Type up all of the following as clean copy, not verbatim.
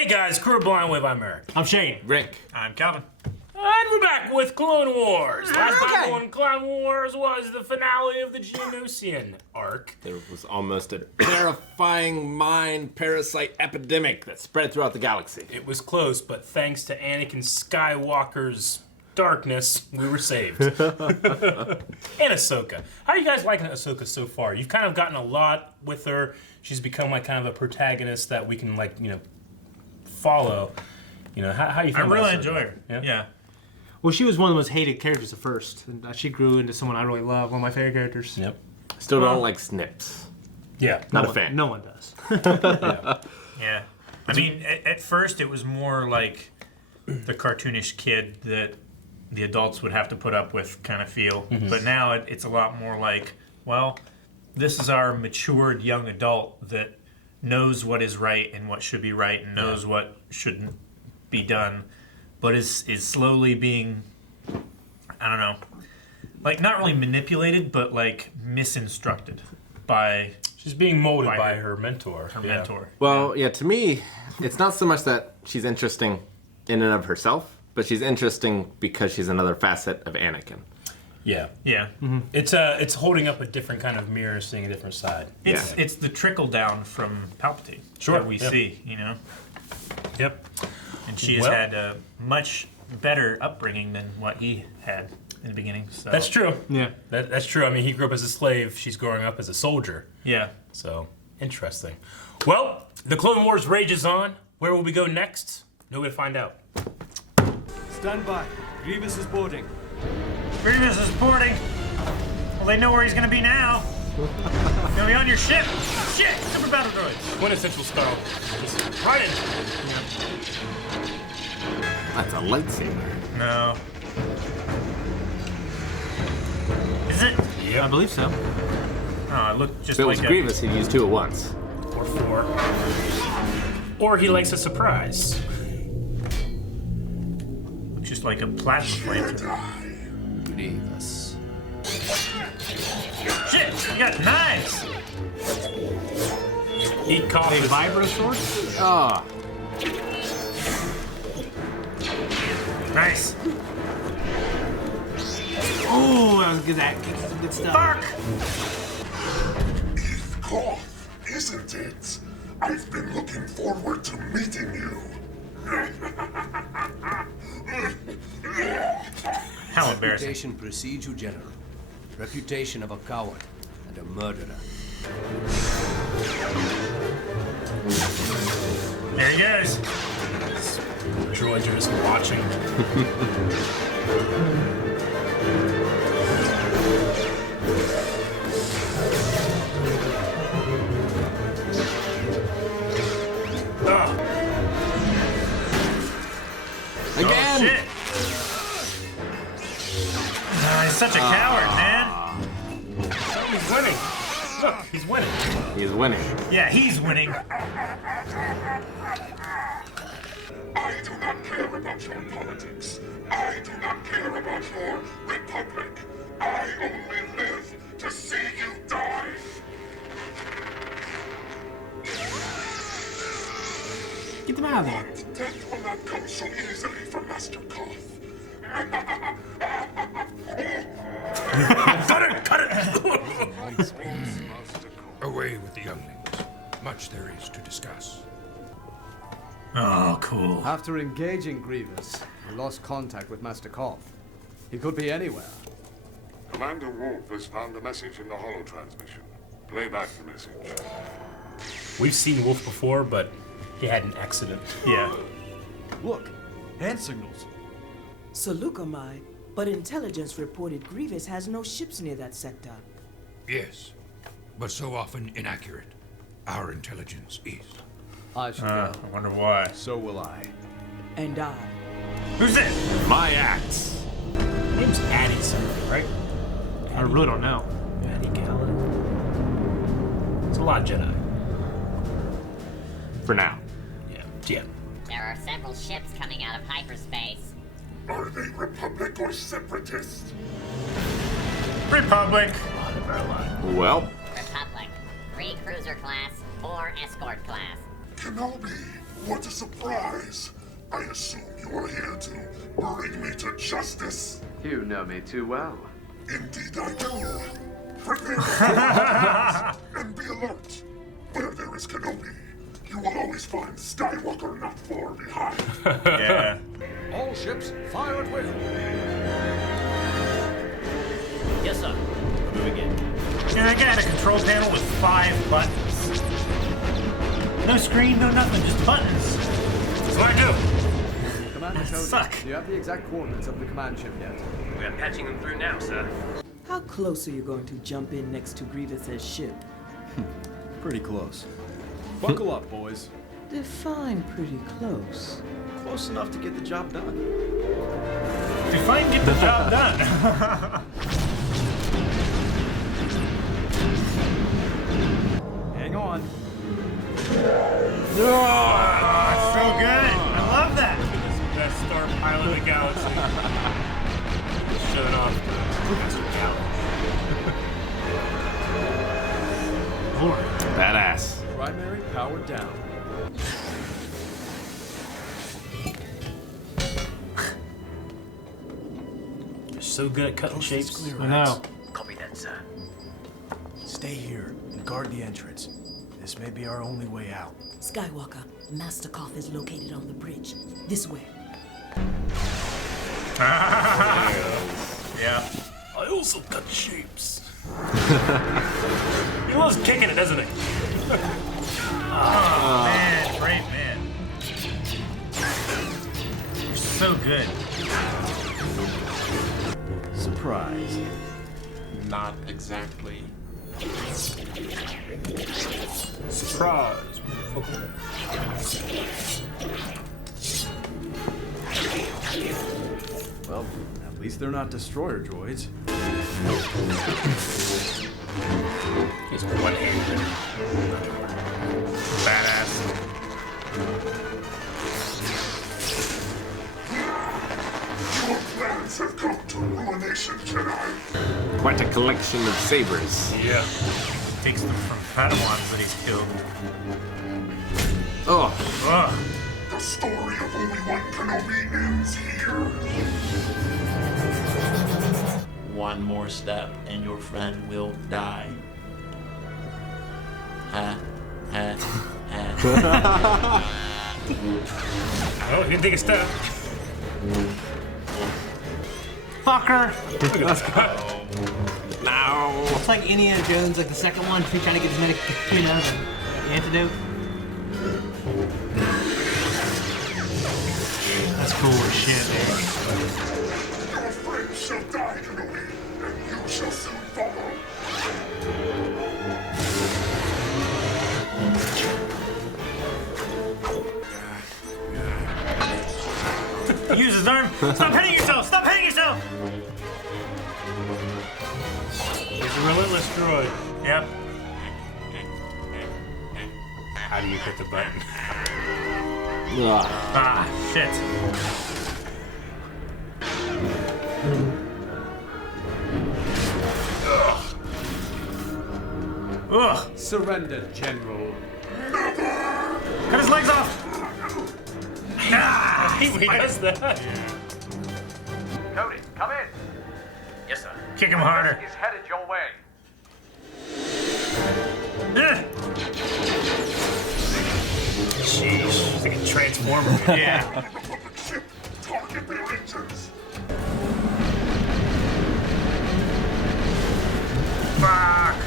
Hey guys, Kuro Blind Wave, I'm Eric. I'm Shane. Rick. I'm Calvin. And we're back with Clone Wars. Last time on Clone Wars was the finale of the Geonosian arc. There was almost a terrifying mind parasite epidemic that spread throughout the galaxy. It was close, but thanks to Anakin Skywalker's darkness, we were saved. And Ahsoka. How are you guys liking Ahsoka so far? You've kind of gotten a lot with her. She's become like kind of a protagonist that we can follow. How you feel? I about really Ahsoka? enjoy her. Yeah. Well, she was one of the most hated characters at first. And she grew into someone I really love, one of my favorite characters. Yep. Still don't like Snips. Yeah. Not a fan. No one does. Yeah. I mean, at first it was more like the cartoonish kid that the adults would have to put up with kind of feel. Mm-hmm. But now it's a lot more like, well, this is our matured young adult that knows what is right and what should be right and knows what shouldn't be done, but is slowly being, I don't know, like not really manipulated, but like misinstructed by She's being molded by her mentor. her mentor. Well, yeah, to me, it's not so much that she's interesting in and of herself, but she's interesting because she's another facet of Anakin. Yeah. Yeah. Mm-hmm. It's holding up a different kind of mirror, seeing a different side. It's the trickle down from Palpatine that we see, Yep. And she has had a much better upbringing than what he had in the beginning. So That's true. Yeah. That's true. I mean, he grew up as a slave. She's growing up as a soldier. Yeah. So, interesting. Well, the Clone Wars rages on. Where will we go next? No way to find out. Stand by. Grievous is boarding. Grievous is boarding. Well, they know where he's gonna be now. He's gonna be on your ship. Shit! Super battle droids. Quintessential Star. Just right in. That's a lightsaber. No. Is it? Yeah. I believe so. Oh, it looked just If it like was Grievous, he'd use two at once. Or 4. Or he likes a surprise. just like a plasma flamethrower. Grievous. Shit! You got knives! Eat coffee. A vibro sword? Ah, Nice. Oh, that was good. That good stuff. Fuck! Koth, isn't it? I've been looking forward to meeting you. How embarrassing. Reputation precedes you, General. Reputation of a coward and a murderer. There he goes. Droids are just watching. again! Oh, shit. He's such a coward, man. He's winning. Look, he's winning. He's winning. Yeah, he's winning. I do not care about your politics. I do not care about your republic. I only live to see you die. Get them out of there. But death will not come so easily for Master Koth. Cut it! Away with the younglings. Much there is to discuss. Oh, cool. After engaging Grievous, we lost contact with Master Koth. He could be anywhere. Commander Wolf has found a message in the holo transmission. Play back the message. We've seen Wolf before, but he had an accident. Yeah. Look, hand signals. So look am I, but intelligence reported Grievous has no ships near that sector. Yes, but so often inaccurate. Our intelligence is. I should I go. wonder why. So will I. And I. Who's it? My axe. Her name's Addie something, right? I really don't know. Addie Gallon. It's a lot of Jedi. For now. Yeah. There are several ships coming out of hyperspace. Are they Republic or Separatists? Republic. Well, Republic. 3 cruiser class, 4 escort class. Kenobi, What a surprise! I assume you are here to bring me to justice. You know me too well. Indeed I do. Prepare for and be alert. Where there is Kenobi, you will always find Skywalker not far behind. Yeah. All ships, fire at will. Yes, sir. Moving in. Yeah, that guy had a control panel with 5 buttons. No screen, no nothing, just buttons. That's what I do. Commander Cody, suck. do you have the exact coordinates of the command ship yet? We are patching them through now, sir. How close are you going to jump in next to Grievous's ship? Pretty close. Buckle up, boys. Define pretty close. Close enough to get the job done. Define get the job done. Hang on. Oh, so good. I love that. Best star pilot in the galaxy. Showing off the best galaxy. Badass. Primary power down. You're so good at cutting shapes. I know. Copy that, sir. Stay here and guard the entrance. This may be our only way out. Skywalker, Master Koth is located on the bridge. This way. Yeah. I also cut shapes. He loves kicking it, doesn't he? Oh, man. Great, man. You're so good. Surprise. Not exactly. Surprise. Well, at least they're not destroyer droids. He's one-handed. Badass. Your plans have come to ruination, Jedi. Quite a collection of sabers. Yeah. Takes them from Padawans that he's killed. Oh, Ugh. The story of Obi-Wan Kenobi ends here. One more step and your friend will die. Ha, ha, ha. Oh, he didn't take a step. Fucker! no. It's like Indiana Jones, like the second one, trying to get his medication out of the antidote. That's cool as shit, man. Your friend shall die, Kenobi, and you shall soon follow. Use his arm. Stop hitting yourself! Stop hitting yourself! He's a relentless droid. Yep. How do you hit the button? Ah, shit. Ugh. Surrender, General. Cut his legs off! Ah, He does that. Cody, come in. Yes, sir. Kick him harder. He's headed your way. Ugh. Sheesh. It's like a transformer. Yeah. Republic ship, target their engines. Fuck.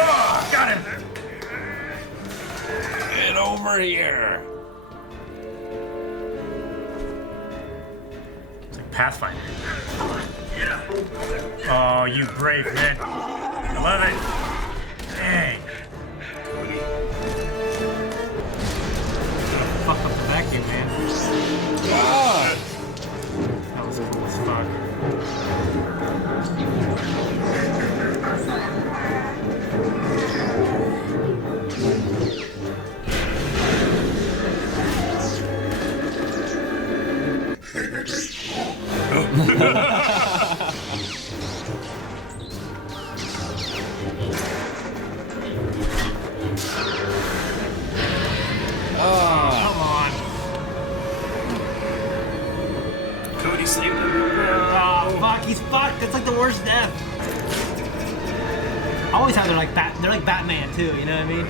Oh, got him. Get over here. It's like Pathfinder. Oh, you brave man. I love it. Dang. Fuck up the vacuum, man. That was cool as fuck. worst death. I always thought they're like Batman too. You know what I mean?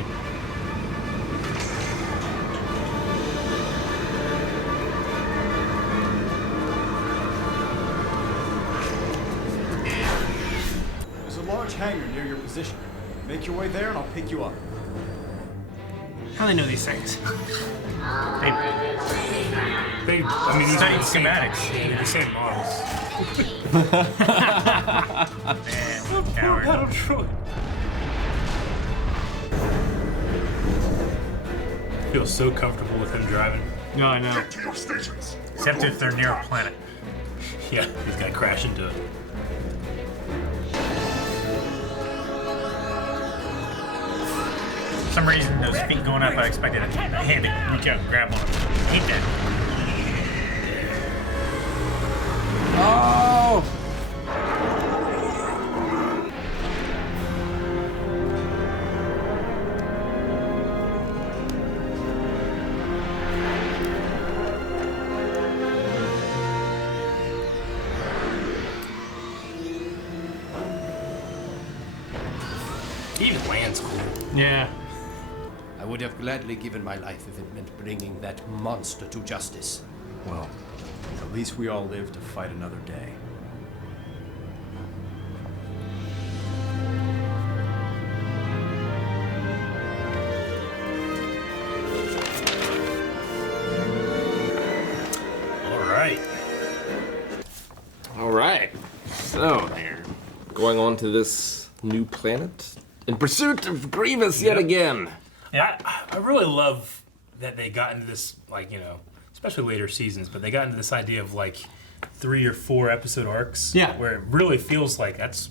There's a large hangar near your position. Make your way there and I'll pick you up. How do they know these things? I mean, these Studied schematics. the same models. Man, Poor coward. battle droid. I feel so comfortable with him driving. No, I know. Get to your stations. Except if they're near a planet. Yeah, he's gonna crash into it. For some reason, those feet going up, I expected a hand to reach out and grab one. I hate that. Oh! Even lands cool. Yeah. I would have gladly given my life if it meant bringing that monster to justice. Well, at least we all live to fight another day. All right. So they're going on to this new planet in pursuit of Grievous yet again. Yeah, I really love that they got into this, like, you know, especially later seasons, but they got into this idea of like 3 or 4 episode arcs. Yeah. Where it really feels like it's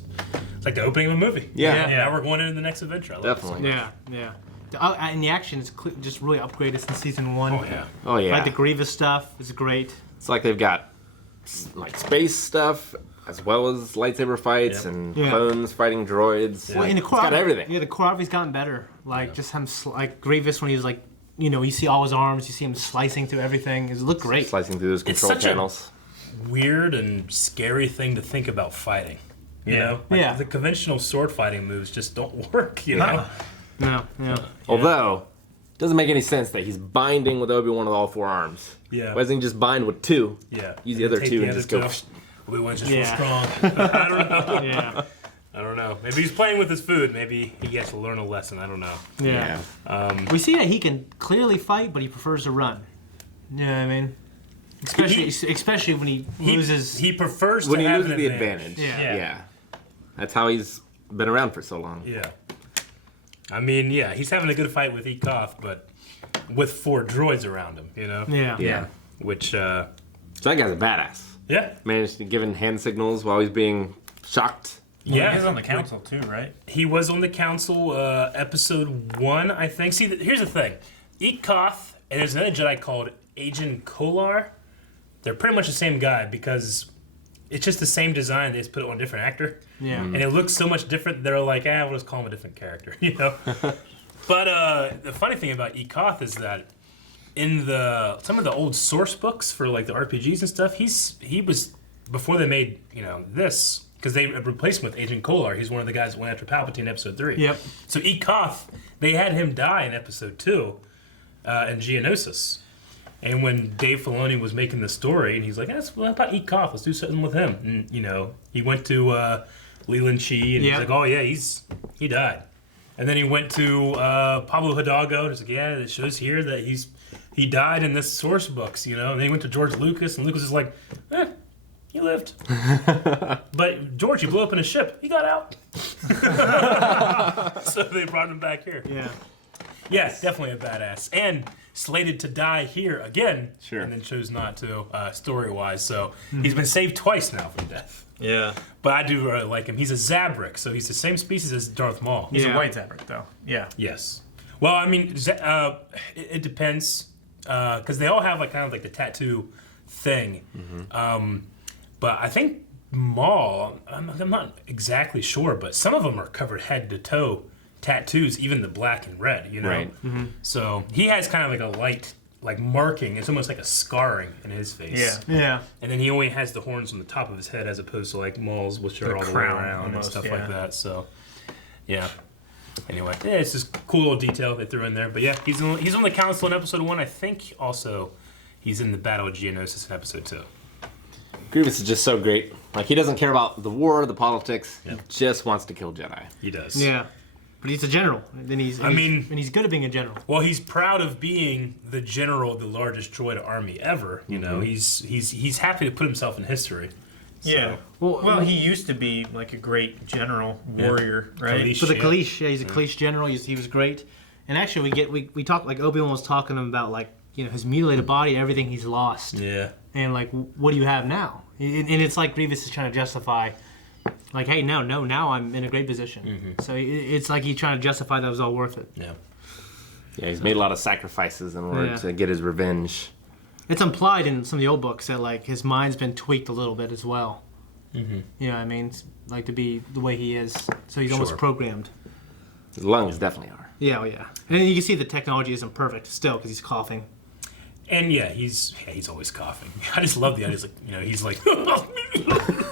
like the opening of a movie. Yeah. Now we're going into the next adventure. I love Definitely. Yeah, yeah. And the action is just really upgraded since season 1. Oh, yeah. Oh, yeah. Like the Grievous stuff is great. It's like they've got like space stuff as well as lightsaber fights and clones fighting droids. Well, in the it's got everything. Yeah, the choreography's gotten better. Like just him, like Grievous when he was like, you know, you see all his arms, you see him slicing through everything. It looked great. Slicing through those control such a panels. Weird and scary thing to think about fighting. You know? Like the conventional sword fighting moves just don't work, you know? No, yeah. Although, it doesn't make any sense that he's binding with Obi-Wan with all 4 arms. Yeah. Why doesn't he just bind with 2? Yeah. Use the other Take 2 the and other just go. 2. Obi-Wan's just real strong. I don't know. Yeah. I don't know. Maybe he's playing with his food. Maybe he has to learn a lesson. I don't know. Yeah. We see that he can clearly fight, but he prefers to run. You know what I mean? Especially when he loses. He prefers when to he have loses an the advantage. Yeah. That's how he's been around for so long. Yeah. I mean, yeah, he's having a good fight with Koth, but with 4 droids around him, you know? Yeah. Which, So that guy's a badass. Yeah. Managed to give him hand signals while he's being shocked. Yeah. He's on the council too, right? He was on the council, episode 1, I think. See, here's the thing. Koth, and there's another Jedi called Agent Kolar. They're pretty much the same guy because it's just the same design. They just put it on a different actor. Yeah. And it looks so much different. They're like, we'll just call him a different character, you know? But the funny thing about Koth is that in some of the old source books for like the RPGs and stuff, he was, before they made, you know, this, because they replaced him with Agent Kolar. He's one of the guys that went after Palpatine in episode 3. Yep. So Koth, they had him die in episode 2 in Geonosis. And when Dave Filoni was making the story, and he's like, what about Koth? Let's do something with him. And, you know, he went to Leland Chi, and he's like, oh, yeah, he died. And then he went to Pablo Hidalgo, and he's like, yeah, it shows here that he died in this source books, you know. And then he went to George Lucas, and Lucas is like, he lived. But George, he blew up in a ship. He got out. So they brought him back here. Yeah. Yeah, definitely a badass. And slated to die here again. Sure. And then chose not to, story-wise. So he's been saved twice now from death. Yeah. But I do really like him. He's a Zabrak, so he's the same species as Darth Maul. He's a white Zabrak, though. Yeah. Yes. Well, I mean, it depends. Because they all have like kind of like the tattoo thing. But I think Maul, I'm not exactly sure, but some of them are covered head to toe tattoos, even the black and red, you know? Right. So he has kind of like a like marking. It's almost like a scarring in his face. Yeah. And then he only has the horns on the top of his head as opposed to like Maul's, which are all the way around and stuff like that. So, yeah. Anyway, yeah, it's just a cool little detail they threw in there. But yeah, he's on the council in episode 1. I think also he's in the Battle of Geonosis in episode 2. Grievous is just so great. Like, he doesn't care about the war, the politics. He just wants to kill Jedi. He does. Yeah. But he's a general. And he's good at being a general. Well, he's proud of being the general of the largest droid army ever. You know, he's happy to put himself in history. So. Yeah. Well, he used to be like a great general warrior, right? Kalish, the Kalish, he's a Kalish general. He was great. And actually, we talked, like Obi-Wan was talking about, like, you know, his mutilated body and everything he's lost. Yeah. And like, what do you have now? And it's like Grievous is trying to justify, like, hey, now I'm in a great position. So it's like he's trying to justify that it was all worth it. Yeah. Yeah, he's made a lot of sacrifices in order to get his revenge. It's implied in some of the old books that like his mind's been tweaked a little bit as well. You know what I mean? Like to be the way he is. So he's almost programmed. His lungs definitely are. Yeah, And you can see the technology isn't perfect still because he's coughing. And yeah, he's always coughing. I just love the idea. He's like,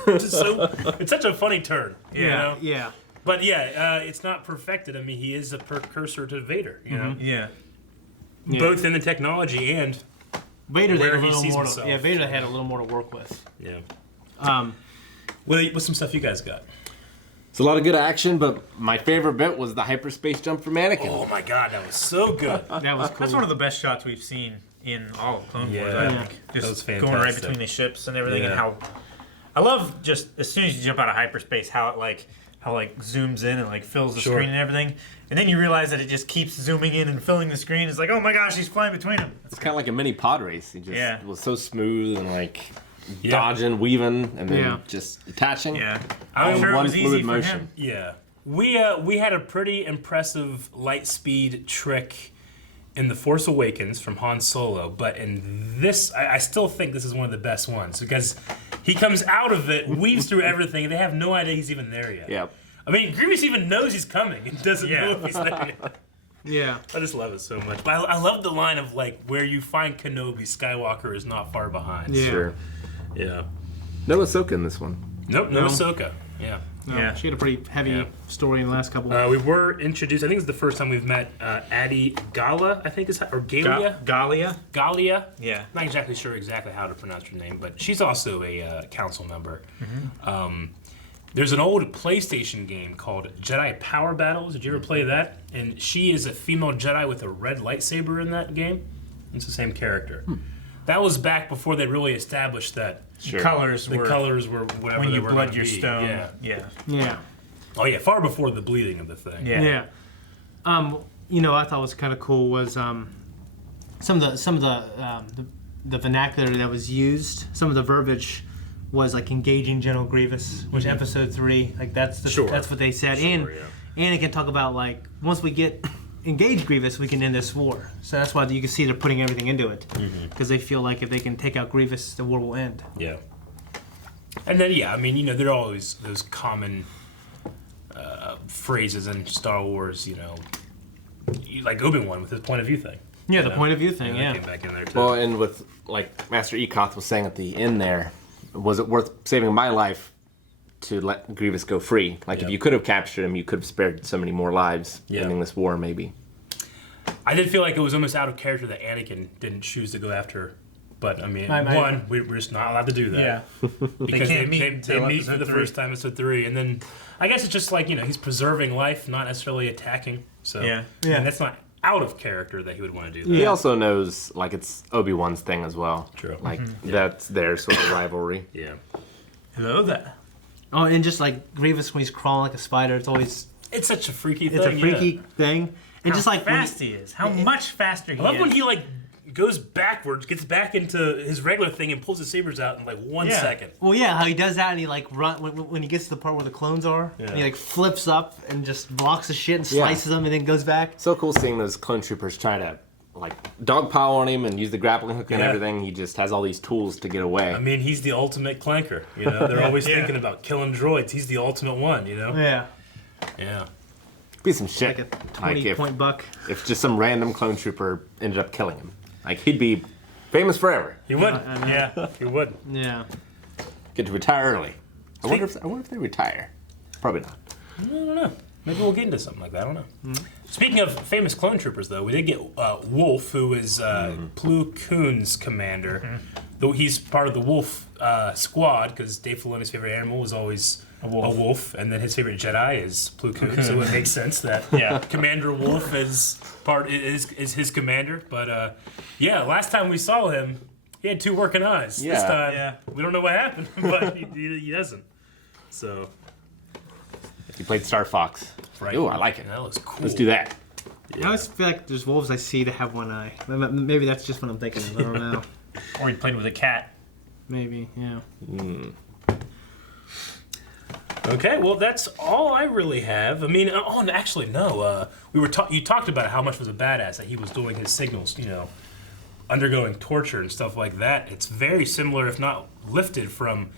it's such a funny turn. You know? Yeah. But yeah, it's not perfected. I mean, he is a precursor to Vader. You know, both in the technology and Vader where had a he little sees more. himself. Yeah, Vader had a little more to work with. Yeah. What's some stuff you guys got? It's a lot of good action, but my favorite bit was the hyperspace jump from Anakin. Oh my god, that was so good. That was cool. That's one of the best shots we've seen in all of Clone Wars, I think. Just that was going right fantastic. between the ships and everything, and how I love just as soon as you jump out of hyperspace, how it zooms in and like fills the screen and everything, and then you realize that it just keeps zooming in and filling the screen. It's like, oh my gosh, he's flying between them. It's kind of like a mini pod race. He just was so smooth and like dodging, weaving, and then just attaching. Yeah, I'm sure one fluid motion. Him. Yeah, we had a pretty impressive light speed trick in The Force Awakens from Han Solo, but in this, I still think this is one of the best ones because he comes out of it, weaves through everything, and they have no idea he's even there yet. Yeah. I mean, Grievous even knows he's coming and doesn't know if he's there yet. Yeah. I just love it so much. But I love the line of, like, where you find Kenobi, Skywalker is not far behind. Yeah. Sure. Yeah. No Ahsoka in this one. Nope, no Ahsoka. Yeah. No, she had a pretty heavy story in the last couple. We were introduced. I think it's the first time we've met Adi Gala. I think is or Galia. Galia. Yeah. Not exactly sure how to pronounce her name, but she's also a council member. There's an old PlayStation game called Jedi Power Battles. Did you ever play that? And she is a female Jedi with a red lightsaber in that game. It's the same character. That was back before they really established that. Sure. Colors were whatever when they you were blood gonna your be. stone. Yeah. Oh yeah, far before the bleeding of the thing. Yeah. You know, I thought was kind of cool was some of the vernacular that was used. Some of the verbiage was like engaging General Grievous, which Episode 3, like that's what they said. And it can talk about like once we get engaged Grievous, we can end this war. So that's why you can see they're putting everything into it because they feel like if they can take out Grievous, the war will end. Yeah. And then I mean, you know, there are always those common phrases in Star Wars, you know, like Obi-Wan with his point of view thing. Yeah, the point of view thing. That came back in there too. Well, and with like Master Ekoth was saying at the end there, was it worth saving my life to let Grievous go free? Like if you could have captured him, you could have spared so many more lives ending this war, maybe. I did feel like it was almost out of character that Anakin didn't choose to go after. But I mean, we're just not allowed to do that. Yeah, because they meet for the 3. first time, Episode 3, and then I guess it's just like, you know, he's preserving life, not necessarily attacking. So and that's not out of character that he would want to do that. He also knows like it's Obi-Wan's thing as well. True. Like that's their sort of rivalry. Yeah. Hello there. Oh, and just like Grievous when he's crawling like a spider, it's such a freaky thing. It's a freaky thing. And how just like fast he is. How much faster he is. I love when he like goes backwards, gets back into his regular thing, and pulls his sabers out in like 1 second. Well, yeah, how he does that, and he like when he gets to the part where the clones are, and he like flips up and just blocks the shit and slices them, and then goes back. So cool seeing those clone troopers try to like dogpile on him and use the grappling hook and everything. He just has all these tools to get away. I mean, he's the ultimate clanker. You know, they're always thinking about killing droids. He's the ultimate one. You know. Yeah. Yeah. Be some shit. Like a 20-point buck. If just some random clone trooper ended up killing him. Like, he'd be famous forever. He would. Yeah, he would. Yeah. Get to retire early. I wonder if they retire. Probably not. I don't know. Maybe we'll get into something like that. I don't know. Speaking of famous clone troopers, though, we did get Wolf, who is Plo Koon's commander. Though he's part of the Wolf squad, because Dave Filoni's favorite animal was always a wolf, and then his favorite Jedi is Plo Koon. So it makes sense that Commander Wolf is his commander. But last time we saw him, he had 2 working eyes. Yeah. This time, we don't know what happened, but he doesn't. So. He played Star Fox. Right. Ooh, I like it. That was cool. Let's do that. I always feel like there's wolves I see that have one eye. Maybe that's just what I'm thinking of. I don't know. Or he played with a cat. Maybe, yeah. Okay, well that's all I really have. I mean, and actually no. You talked about how much was a badass that he was doing his signals, undergoing torture and stuff like that. It's very similar, if not lifted from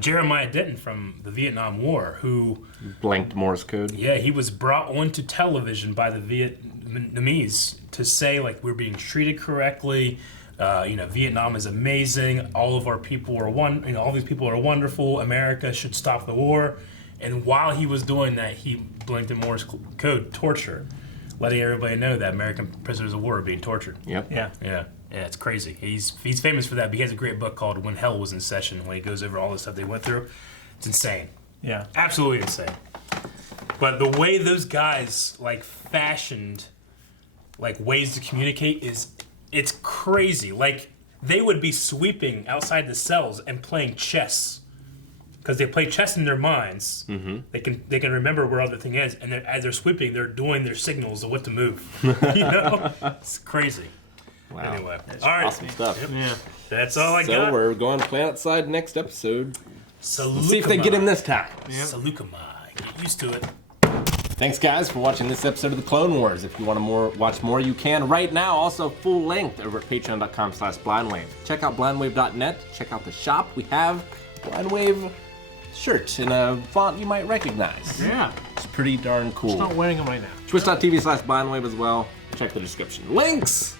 Jeremiah Denton from the Vietnam War, who blanked Morse code. Yeah, he was brought onto television by the Vietnamese to say like we're being treated correctly. Vietnam is amazing. All of our people are all these people are wonderful. America should stop the war. And while he was doing that, he blinked in Morse code torture, letting everybody know that American prisoners of war are being tortured. Yep. Yeah, it's crazy. He's famous for that, but he has a great book called When Hell Was in Session, when he goes over all the stuff they went through. It's insane. Yeah. Absolutely insane. But the way those guys fashioned ways to communicate it's crazy. Like they would be sweeping outside the cells and playing chess. Because they play chess in their minds. Mm-hmm. They can remember where other thing is, and as they're sweeping, they're doing their signals of what to move. It's crazy. Wow. Anyway, that's all right, awesome stuff. Yep. Yeah, that's all I got. So we're going to play outside next episode. So let's see if they get him this time. Yep. Salukamai, get used to it. Thanks, guys, for watching this episode of the Clone Wars. If you want to watch more, you can right now. Also, full length over at patreon.com/blindwave. Check out blindwave.net. Check out the shop. We have Blindwave shirts in a font you might recognize. Yeah. It's pretty darn cool. Just not wearing them right now. Twitch.tv/blindwave as well. Check the description. Links!